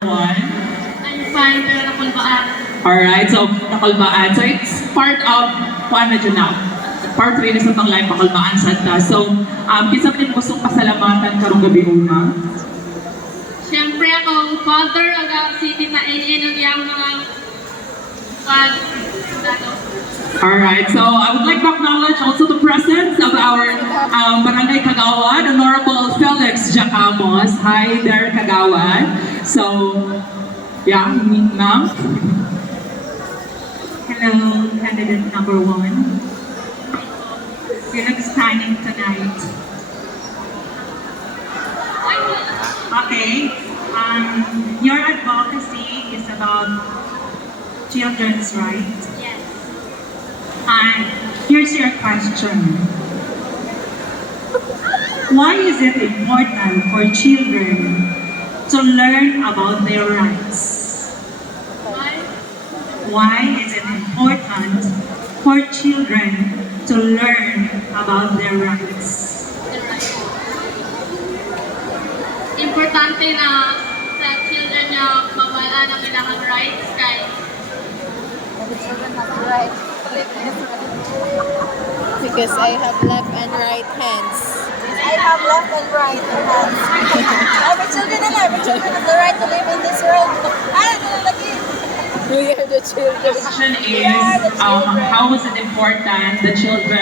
One. I'm fine, pero nakulbaan. Alright, so nakalbaan. So it's part of, paano dyan na? Part 3 na sa tang life, makalbaan santa. So, kinsa din gustong pasalamatan karong gabi una? Siyempre ako, father ang city na ng yung mga pag Alright, so I would like to acknowledge also the presence of our Barangay Kagawad, Honorable Felix Jacamos. Hi there, Kagawad. So, yeah, ma'am. Hello, candidate number 1. You look stunning tonight. Okay. Your advocacy is about children's rights. Yes. And here's your question. Why is it important for children to learn about their rights? Why? Why is it important for children to learn about their rights? Importante na sa children niya mawala ng ilang rights kay Because I have left and right hands. I have left and right hands. Every children have the right to live in this world. We are the children. The question is, how is it important the children